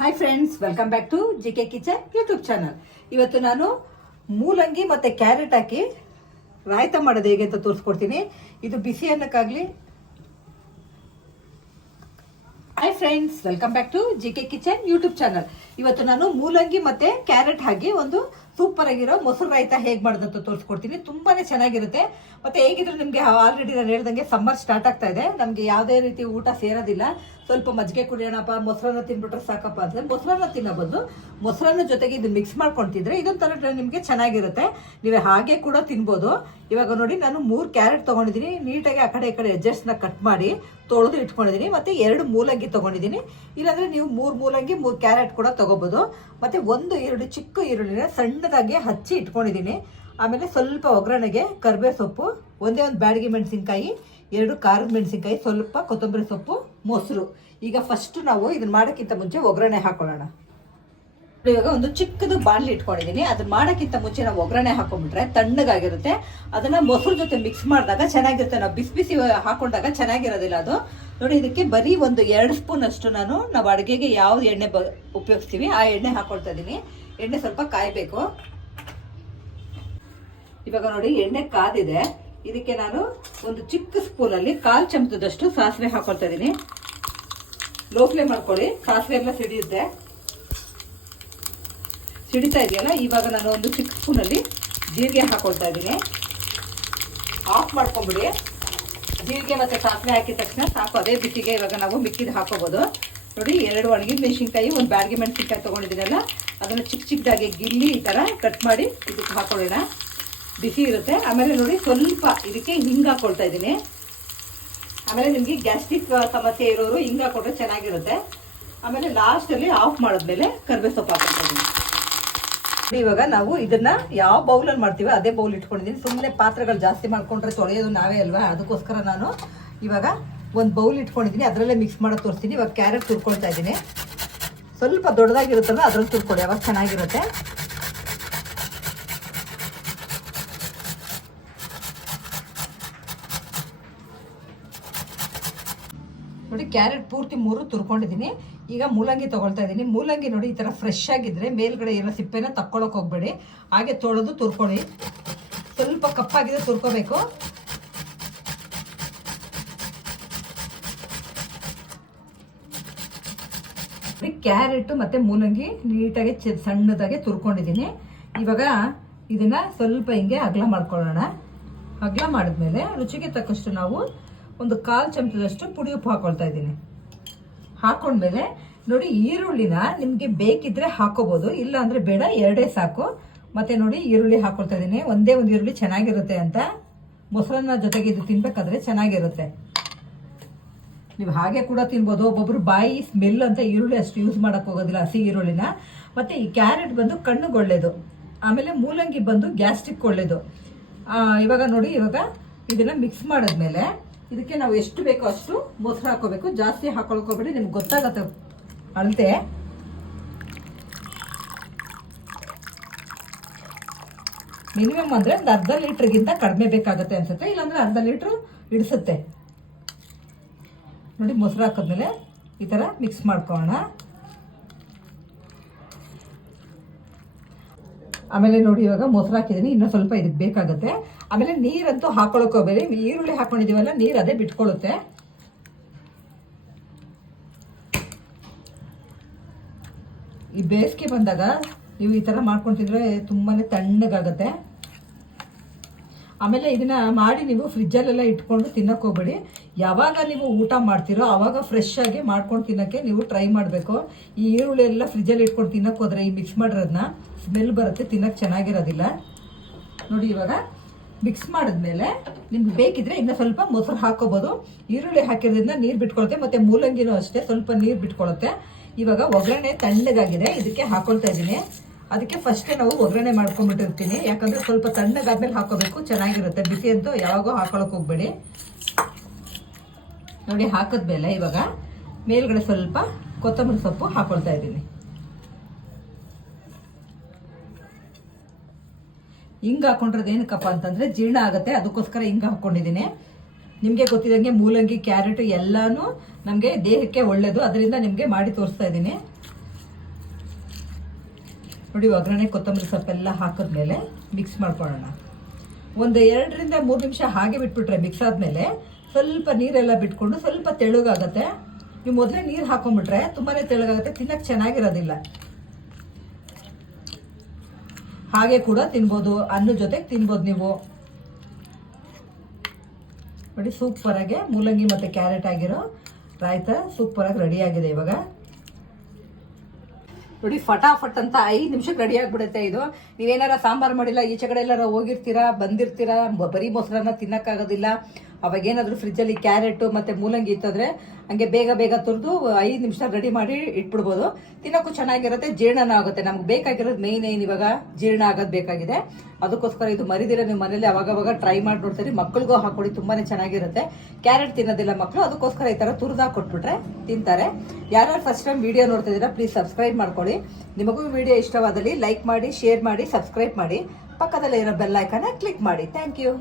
Hi friends welcome back to G K kitchen YouTube channel ಇವತ್ತು ನಾನು ಮೂಲಂಗಿ ಮತ್ತು ಕ್ಯಾರೆಟ್ ಹಾಕಿ ರಾಯ್ತ ಮಾಡೋದು ಹೇಗೆ ಅಂತ ತೋರಿಸ್ಕೊಡ್ತೀನಿ. ಇದು ಬಿಸಿ ಅನ್ನಕ್ಕಾಗಲಿ. Hi friends welcome back to G K kitchen YouTube channel ಇವತ್ತು ನಾನು ಮೂಲಂಗಿ ಮತ್ತೆ ಕ್ಯಾರೆಟ್ ಹಾಕಿ ಒಂದು ಸೂಪರ್ ಆಗಿರೋ ಮೊಸರು ರಾಯ್ತ ಹೇಗೆ ಮಾಡೋದಂತ ತೋರಿಸ್ಕೊಡ್ತೀನಿ. ತುಂಬಾನೇ ಚೆನ್ನಾಗಿರುತ್ತೆ. ಮತ್ತೆ ಹೇಗಿದ್ರು ನಿಮಗೆ ಆಲ್ರೆಡಿ ನಾನು ಹೇಳ್ದಂಗೆ ಸಮ್ಮರ್ ಸ್ಟಾರ್ಟ್ ಆಗ್ತಾ ಇದೆ. ನಮಗೆ ಯಾವುದೇ ರೀತಿ ಊಟ ಸೇರೋದಿಲ್ಲ. ಸ್ವಲ್ಪ ಮಜ್ಜಿಗೆ ಕುಡಿಯೋಣಪ್ಪ, ಮೊಸರನ್ನ ತಿನ್ಬಿಟ್ರೆ ಸಾಕಪ್ಪ ಅಂದ್ರೆ ಮೊಸರನ್ನ ತಿನ್ನೋ ಬದಲು ಮೊಸರನ್ನ ಜೊತೆಗೆ ಇದು ಮಿಕ್ಸ್ ಮಾಡ್ಕೊಂಡು ಇದೊಂಥರ ನಿಮಗೆ ಚೆನ್ನಾಗಿರುತ್ತೆ. ನೀವು ಹಾಗೆ ಕೂಡ ತಿನ್ಬೋದು. ಇವಾಗ ನೋಡಿ ನಾನು ಮೂರು ಕ್ಯಾರೆಟ್ ತೊಗೊಂಡಿದ್ದೀನಿ. ನೀಟಾಗಿ ಆ ಕಡೆ ಈ ಕಡೆ ಎಡ್ಜಸ್ಟ್ನ ಕಟ್ ಮಾಡಿ ತೊಳೆದು ಇಟ್ಕೊಂಡಿದ್ದೀನಿ. ಮತ್ತೆ ಎರಡು ಮೂಲಂಗಿ ತೊಗೊಂಡಿದ್ದೀನಿ. ಇಲ್ಲಾಂದರೆ ನೀವು ಮೂರು ಮೂಲಂಗಿ, ಮೂರು ಕ್ಯಾರೆಟ್ ಕೂಡ ತೊಗೋಬೋದು. ಮತ್ತೆ ಒಂದು, ಎರಡು ಚಿಕ್ಕ ಈರುಳ್ಳಿನ ಸಣ್ಣದಾಗಿ ಹಚ್ಚಿ ಇಟ್ಕೊಂಡಿದ್ದೀನಿ. ಆಮೇಲೆ ಸ್ವಲ್ಪ ಒಗ್ಗರಣೆಗೆ ಕರಿಬೇವು ಸೊಪ್ಪು, ಒಂದೇ ಒಂದು ಬ್ಯಾಡಗಿ ಮೆಣಸಿನ್ಕಾಯಿ, ಎರಡು ಖಾರದ ಮೆಣಸಿನ್ಕಾಯಿ, ಸ್ವಲ್ಪ ಕೊತ್ತಂಬರಿ ಸೊಪ್ಪು, ಮೊಸರು. ಈಗ ಫಸ್ಟ್ ನಾವು ಇದನ್ನ ಮಾಡೋಕ್ಕಿಂತ ಮುಂಚೆ ಒಗ್ಗರಣೆ ಹಾಕೊಳ್ಳೋಣ. ಇವಾಗ ಒಂದು ಚಿಕ್ಕದು ಬಾಣಲಿ ಇಟ್ಕೊಂಡಿದ್ದೀನಿ. ಅದನ್ನ ಮಾಡೋಕ್ಕಿಂತ ಮುಂಚೆ ನಾವು ಒಗ್ಗರಣೆ ಹಾಕೊಂಡ್ಬಿಟ್ರೆ ತಣ್ಣಗಾಗಿರುತ್ತೆ. ಅದನ್ನ ಮೊಸರು ಜೊತೆ ಮಿಕ್ಸ್ ಮಾಡಿದಾಗ ಚೆನ್ನಾಗಿರುತ್ತೆ. ನಾವು ಬಿಸಿ ಬಿಸಿ ಹಾಕೊಂಡಾಗ ಚೆನ್ನಾಗಿರೋದಿಲ್ಲ ಅದು. ನೋಡಿ, ಇದಕ್ಕೆ ಬರೀ ಒಂದು ಎರಡು ಸ್ಪೂನ್ ಅಷ್ಟು ನಾನು ನಾವು ಅಡುಗೆಗೆ ಯಾವ ಎಣ್ಣೆ ಉಪಯೋಗಿಸ್ತೀವಿ. ಆ ಎಣ್ಣೆ ಹಾಕೊಳ್ತಾ ಇದ್ದೀನಿ. ಎಣ್ಣೆ ಸ್ವಲ್ಪ ಕಾಯಬೇಕು. ಇವಾಗ ನೋಡಿ, ಎಣ್ಣೆ ಕಾದಿದೆ. ಇದಕ್ಕೆ ನಾನು ಒಂದು ಚಿಕ್ಕ ಸ್ಪೂನಲ್ಲಿ ಕಾಲು ಚಮಚದಷ್ಟು ಸಾಸಿವೆ ಹಾಕೊಳ್ತಾ ಇದ್ದೀನಿ. ಲೋ ಫ್ಲೇಮ್ ಮಾಡ್ಕೊಳ್ಳಿ. ಸಾಸಿವೆ ಎಲ್ಲ ಸಿಡಿಯುತ್ತೆ. ಸಿಡಿತಾ ಇದೆಯಲ್ಲ, ಇವಾಗ ನಾನು ಒಂದು ಚಿಕ್ಕ ಸ್ಪೂನಲ್ಲಿ ಜೀರಿಗೆ ಹಾಕೊಳ್ತಾ ಇದ್ದೀನಿ. ಆಫ್ ಮಾಡ್ಕೊಂಬಿಡಿ. ಜೀರಿಗೆ ಮತ್ತು ಸಾಸಿವೆ ಹಾಕಿದ ತಕ್ಷಣ ಸಾಕು. ಅದೇ ಬಿಸಿಗೆ ಇವಾಗ ನಾವು ಮಿಕ್ಕಿದ ಹಾಕೋಬೋದು. ನೋಡಿ, ಎರಡು ಒಣಗಿದ ಮೆಣಸಿನ್ಕಾಯಿ, ಒಂದು ಬ್ಯಾಡಗಿ ಮೆಣಸಿನ್ಕಾಯಿ ತೊಗೊಂಡಿದ್ದೀನಲ್ಲ, ಅದನ್ನು ಚಿಕ್ಕ ಚಿಕ್ಕದಾಗಿ ಗಿಲ್ಲಿ ಈ ಥರ ಕಟ್ ಮಾಡಿ ಇದಕ್ಕೆ ಹಾಕೊಳ್ಳೋಣ. ಬಿಸಿ ಇರುತ್ತೆ. ಆಮೇಲೆ ನೋಡಿ, ಸ್ವಲ್ಪ ಇದಕ್ಕೆ ಹಿಂಗೆ ಹಾಕೊಳ್ತಾ ಇದ್ದೀನಿ. ಆಮೇಲೆ ನಿಮಗೆ ಗ್ಯಾಸ್ಟ್ರಿಕ್ ಸಮಸ್ಯೆ ಇರೋರು ಹಿಂಗೆ ಹಾಕೊಂಡ್ರೆ ಚೆನ್ನಾಗಿರುತ್ತೆ. ಆಮೇಲೆ ಲಾಸ್ಟಲ್ಲಿ ಆಫ್ ಮಾಡಿದ್ಮೇಲೆ ಕರಿಬೇವು ಸೊಪ್ಪು ಹಾಕೊಳ್ತಾ ಇದ್ದೀನಿ. ಇವಾಗ ನಾವು ಇದನ್ನ ಯಾವ ಬೌಲಲ್ಲಿ ಮಾಡ್ತೀವಿ ಅದೇ ಬೌಲ್ ಇಟ್ಕೊಂಡಿದ್ದೀನಿ. ಸುಮ್ಮನೆ ಪಾತ್ರೆಗಳು ಜಾಸ್ತಿ ಮಾಡ್ಕೊಂಡ್ರೆ ತೊಳೆಯೋದು ನಾವೇ ಅಲ್ವಾ? ಅದಕ್ಕೋಸ್ಕರ ನಾನು ಇವಾಗ ಒಂದು ಬೌಲ್ ಇಟ್ಕೊಂಡಿದ್ದೀನಿ ಅದರಲ್ಲೇ ಮಿಕ್ಸ್ ಮಾಡೋದು ತೋರಿಸ್ತೀನಿ. ಇವಾಗ ಕ್ಯಾರೆಟ್ ತುರ್ಕೊಳ್ತಾ ಇದ್ದೀನಿ. ಸ್ವಲ್ಪ ದೊಡ್ಡದಾಗಿರುತ್ತಲ್ಲ ಅದ್ರಲ್ಲಿ ತುರ್ಕೊಳ್ಳಿ ಅವಾಗ ಚೆನ್ನಾಗಿರುತ್ತೆ. ನೋಡಿ ಕ್ಯಾರೆಟ್ ಪೂರ್ತಿ ಮೂರು ತುರ್ಕೊಂಡಿದ್ದೀನಿ ಈಗ ಮೂಲಂಗಿ ತೊಗೊಳ್ತಾ ಇದ್ದೀನಿ. ಮೂಲಂಗಿ ನೋಡಿ, ಈ ಥರ ಫ್ರೆಶ್ ಆಗಿದ್ದರೆ ಮೇಲ್ಗಡೆ ಇರೋ ಸಿಪ್ಪೆನ ತಕ್ಕೊಳಕ್ಕೆ ಹೋಗ್ಬೇಡಿ. ಹಾಗೆ ತೊಳೆದು ತುರ್ಕೊಳ್ಳಿ. ಸ್ವಲ್ಪ ಕಪ್ಪಾಗಿದೆ ತುರ್ಕೋಬೇಕು. ಕ್ಯಾರೆಟ್ ಮತ್ತೆ ಮೂಲಂಗಿ ನೀಟಾಗಿ ಚ ಸಣ್ಣದಾಗಿ ತುರ್ಕೊಂಡಿದ್ದೀನಿ. ಇವಾಗ ಇದನ್ನ ಸ್ವಲ್ಪ ಹಿಂಗೆ ಅಗಲ ಮಾಡ್ಕೊಳ್ಳೋಣ. ಅಗಲ ಮಾಡಿದ್ಮೇಲೆ ರುಚಿಗೆ ತಕ್ಕಷ್ಟು ನಾವು ಒಂದು ಕಾಲು ಚಮಚದಷ್ಟು ಪುಡಿ ಉಪ್ಪು ಹಾಕೊಳ್ತಾ ಇದ್ದೀನಿ. ಹಾಕೊಂಡ್ಮೇಲೆ ನೋಡಿ ಈರುಳ್ಳಿನ ನಿಮಗೆ ಬೇಕಿದ್ರೆ ಹಾಕೋಬಹುದು ಇಲ್ಲ ಅಂದ್ರೆ ಬೇಡ, ಎರಡೇ ಸಾಕು. ಮತ್ತೆ ನೋಡಿ ಈರುಳ್ಳಿ ಹಾಕೊಳ್ತಾ ಇದ್ದೀನಿ. ಒಂದೇ ಒಂದು ಈರುಳ್ಳಿ ಚೆನ್ನಾಗಿರುತ್ತೆ ಅಂತ ಮೊಸರನ್ನ ಜೊತೆಗೆ ಇದು ತಿನ್ಬೇಕಾದ್ರೆ ಚೆನ್ನಾಗಿರುತ್ತೆ. ನೀವು ಹಾಗೆ ಕೂಡ ತಿನ್ಬೋದು. ಒಬ್ಬೊಬ್ರು ಬಾಯಿ ಸ್ಮೆಲ್ ಅಂತ ಈರುಳ್ಳಿ ಅಷ್ಟು ಯೂಸ್ ಮಾಡಕ್ ಹೋಗೋದಿಲ್ಲ, ಹಸಿ ಈರುಳ್ಳಿನ. ಮತ್ತೆ ಈ ಕ್ಯಾರೆಟ್ ಬಂದು ಕಣ್ಣಿಗೆ ಒಳ್ಳೇದು. ಆಮೇಲೆ ಮೂಲಂಗಿ ಬಂದು ಗ್ಯಾಸ್ಟ್ರಿಕ್ ಒಳ್ಳೇದು. ಇವಾಗ ನೋಡಿ, ಇವಾಗ ಇದನ್ನ ಮಿಕ್ಸ್ ಮಾಡಿದ್ಮೇಲೆ ಇದಕ್ಕೆ ನಾವು ಎಷ್ಟು ಬೇಕೋ ಅಷ್ಟು ಮೊಸರು ಹಾಕೋಬೇಕು. ಜಾಸ್ತಿ ಹಾಕೊಳ್ಕೋಬೇಡಿ, ನಿಮ್ಗೆ ಗೊತ್ತಾಗತ್ತೆ. ಅಳತೆ. ಮಿನಿಮಮ್ ಅಂದ್ರೆ ಒಂದು ಅರ್ಧ ಲೀಟ್ರಿಗಿಂತ ಕಡಿಮೆ ಬೇಕಾಗುತ್ತೆ ಅನ್ಸುತ್ತೆ. ಇಲ್ಲಾಂದ್ರೆ ಅರ್ಧ ಲೀಟ್ರ್ ಇಡಿಸುತ್ತೆ. ನೋಡಿ ಮೊಸರು ಹಾಕಿದ್ಮೇಲೆ ಈ ಥರ ಮಿಕ್ಸ್ ಮಾಡ್ಕೊಳ್ಳೋಣ. ಆಮೇಲೆ ನೋಡಿ ಇವಾಗ ಮೊಸರು ಹಾಕಿದ್ದೀನಿ, ಇನ್ನೂ ಸ್ವಲ್ಪ ಇದಕ್ಕೆ ಬೇಕಾಗುತ್ತೆ. ಆಮೇಲೆ ನೀರಂತೂ ಹಾಕೊಳಕ್ಕೆ ಹೋಗ್ಬೇಡಿ ಈರುಳ್ಳಿ ಹಾಕೊಂಡಿದೀವಲ್ಲ ನೀರು ಅದೇ ಬಿಟ್ಕೊಳ್ಳುತ್ತೆ. ಈ ಬೇಸಿಗೆ ಬಂದಾಗ ನೀವು ಈ ಥರ ಮಾಡ್ಕೊಂಡು ತಿಂದರೆ ತುಂಬಾ ತಣ್ಣಗಾಗುತ್ತೆ. ಆಮೇಲೆ ಇದನ್ನ ಮಾಡಿ ನೀವು ಫ್ರಿಜ್ಜಲ್ಲೆಲ್ಲ ಇಟ್ಕೊಂಡು ತಿನ್ನಕ್ಕೆ ಹೋಗ್ಬೇಡಿ. ಯಾವಾಗ ನೀವು ಊಟ ಮಾಡ್ತೀರೋ ಆವಾಗ ಫ್ರೆಶ್ ಆಗಿ ಮಾಡ್ಕೊಂಡು ತಿನ್ನಕ್ಕೆ ನೀವು ಟ್ರೈ ಮಾಡಬೇಕು. ಈ ಈರುಳ್ಳಿ ಎಲ್ಲ ಫ್ರಿಜ್ಜಲ್ಲಿ ಇಟ್ಕೊಂಡು ತಿನ್ನಕ್ಕೆ ಹೋದ್ರೆ ಈ ಮಿಕ್ಸ್ ಮಾಡಿರೋದನ್ನ ಸ್ಮೆಲ್ ಬರುತ್ತೆ ತಿನ್ನಕ್ಕೆ ಚೆನ್ನಾಗಿರೋದಿಲ್ಲ. ನೋಡಿ ಇವಾಗ ಮಿಕ್ಸ್ ಮಾಡಿದ್ಮೇಲೆ ನಿಮ್ಗೆ ಬೇಕಿದ್ರೆ ಇನ್ನು ಸ್ವಲ್ಪ ಮೊಸರು ಹಾಕೋಬೋದು ಈರುಳ್ಳಿ ಹಾಕಿರೋದ್ರಿಂದ ನೀರು ಬಿಟ್ಕೊಳುತ್ತೆ, ಮತ್ತೆ ಮೂಲಂಗಿನೂ ಅಷ್ಟೇ ಸ್ವಲ್ಪ ನೀರು ಬಿಟ್ಕೊಳುತ್ತೆ. ಇವಾಗ ಒಗ್ಗರಣೆ ತಣ್ಣಗಾಗಿದೆ, ಇದಕ್ಕೆ ಹಾಕೊಳ್ತಾ ಇದ್ದೀನಿ. ಅದಕ್ಕೆ ಫಸ್ಟೇ ನಾವು ಒಗ್ಗರಣೆ ಮಾಡ್ಕೊಂಡ್ಬಿಟ್ಟಿರ್ತೀನಿ. ಯಾಕಂದ್ರೆ ಸ್ವಲ್ಪ ತಣ್ಣಗಾದ್ಮೇಲೆ ಹಾಕೋಬೇಕು. ಚೆನ್ನಾಗಿರುತ್ತೆ. ಬಿಸಿ ಅಂತೂ ಯಾವಾಗೋ ಹಾಕೊಳಕ್ ಹೋಗ್ಬೇಡಿ. ನೋಡಿ ಹಾಕಿದ್ಮೇಲೆ ಇವಾಗ ಮೇಲ್ಗಡೆ ಸ್ವಲ್ಪ ಕೊತ್ತಂಬರಿ ಸೊಪ್ಪು ಹಾಕೊಳ್ತಾ ಇದ್ದೀನಿ. ಹಿಂಗೆ ಹಾಕೊಂಡ್ರದ್ದು ಏನಕ್ಕಪ್ಪ ಅಂತಂದ್ರೆ ಜೀರ್ಣ ಆಗುತ್ತೆ. ಅದಕ್ಕೋಸ್ಕರ ಹಿಂಗೆ ಹಾಕ್ಕೊಂಡಿದ್ದೀನಿ ನಿಮಗೆ ಗೊತ್ತಿದಂಗೆ ಮೂಲಂಗಿ, ಕ್ಯಾರೆಟ್ ಎಲ್ಲಾನು ನಮಗೆ ದೇಹಕ್ಕೆ ಒಳ್ಳೆಯದು ಅದರಿಂದ ನಿಮಗೆ ಮಾಡಿ ತೋರಿಸ್ತಾ ಇದ್ದೀನಿ. ನೋಡಿ ಒಗ್ಗರಣೆ ಕೊತ್ತಂಬರಿ ಸೊಪ್ಪೆಲ್ಲ ಹಾಕಿದ್ಮೇಲೆ ಮಿಕ್ಸ್ ಮಾಡ್ಕೊಳ್ಳೋಣ. ಒಂದು ಎರಡರಿಂದ ಮೂರು ನಿಮಿಷ ಹಾಗೆ ಬಿಟ್ಬಿಟ್ರೆ ಮಿಕ್ಸ್ ಆದಮೇಲೆ ಸ್ವಲ್ಪ ನೀರೆಲ್ಲ ಬಿಟ್ಕೊಂಡು ಸ್ವಲ್ಪ ತೆಳುಗಾಗತ್ತೆ. ನೀವು ಮೊದಲೇ ನೀರು ಹಾಕೊಂಡ್ಬಿಟ್ರೆ ತುಂಬಾ ತೆಳುಗಾಗುತ್ತೆ ತಿನ್ನಕ್ಕೆ ಚೆನ್ನಾಗಿರೋದಿಲ್ಲ. ಹಾಗೆ ಕೂಡ ತಿನ್ಬೋದು, ಅನ್ನ ಜೊತೆಗೆ ತಿನ್ಬೋದು ನೀವು. ನೋಡಿ, ಸೂಪರಾಗೆ ಮೂಲಂಗಿ ಮತ್ತು ಕ್ಯಾರೆಟ್ ಆಗಿರೋ ರಾಯ್ತ ಸೂಪರಾಗಿ ರೆಡಿ ಆಗಿದೆ ಇವಾಗ. ನೋಡಿ, ಫಟಾಫಟ್ ಅಂತ ಐದು ನಿಮಿಷಕ್ಕೆ ರೆಡಿ ಆಗ್ಬಿಡುತ್ತೆ ಇದು. ನೀವೇನಾರ ಸಾಂಬಾರು ಮಾಡಿಲ್ಲ ಈಚೆ ಕಡೆ ಎಲ್ಲಾರ ಹೋಗಿರ್ತೀರಾ, ಬಂದಿರ್ತೀರಾ ಬರೀ ಮೊಸರನ್ನ ತಿನ್ನಕ್ಕಾಗೋದಿಲ್ಲ. ಅವಾಗ ಏನಾದರೂ ಫ್ರಿಜ್ಜಲ್ಲಿ ಕ್ಯಾರೆಟ್ ಮತ್ತೆ ಮೂಲಂಗಿ ಇತ್ತಂದರೆ ಹಂಗೆ ಬೇಗ ಬೇಗ ತುರಿದು ಐದು ನಿಮಿಷ ರೆಡಿ ಮಾಡಿ ಇಟ್ಬಿಡ್ಬೋದು. ತಿನ್ನೋಕ್ಕೂ ಚೆನ್ನಾಗಿರುತ್ತೆ, ಜೀರ್ಣನೂ ಆಗುತ್ತೆ. ನಮ್ಗೆ ಬೇಕಾಗಿರೋದು ಮೇಯ್ನ್ ಏನು ಇವಾಗ ಜೀರ್ಣ ಆಗೋದು ಬೇಕಾಗಿದೆ. ಅದಕ್ಕೋಸ್ಕರ ಇದು ಮರಿದಿರ ನೀವು ಮನೇಲಿ ಅವಾಗವಾಗ ಟ್ರೈ ಮಾಡಿ ನೋಡ್ತೀರಿ. ಮಕ್ಕಳಿಗೂ ಹಾಕೊಡಿ, ತುಂಬಾನೇ ಚೆನ್ನಾಗಿರುತ್ತೆ. ಕ್ಯಾರೆಟ್ ತಿನ್ನೋದಿಲ್ಲ ಮಕ್ಕಳು ಅದಕ್ಕೋಸ್ಕರ ಈ ತರ ತುರಿದಾಗ ಕೊಟ್ಬಿಟ್ರೆ ತಿಂತಾರೆ. ಯಾರ್ಯಾರು ಫಸ್ಟ್ ಟೈಮ್ ವಿಡಿಯೋ ನೋಡ್ತಾ ಇದ್ದೀರಾ ಪ್ಲೀಸ್ ಸಬ್ಸ್ಕ್ರೈಬ್ ಮಾಡ್ಕೊಳ್ಳಿ. ನಿಮಗೂ ವಿಡಿಯೋ ಇಷ್ಟವಾದಲ್ಲಿ ಲೈಕ್ ಮಾಡಿ ಶೇರ್ ಮಾಡಿ ಸಬ್ಸ್ಕ್ರೈಬ್ ಮಾಡಿ. ಪಕ್ಕದಲ್ಲೇ ಇರೋ ಬೆಲ್ ಐಕನ್ನ ಕ್ಲಿಕ್ ಮಾಡಿ. Thank you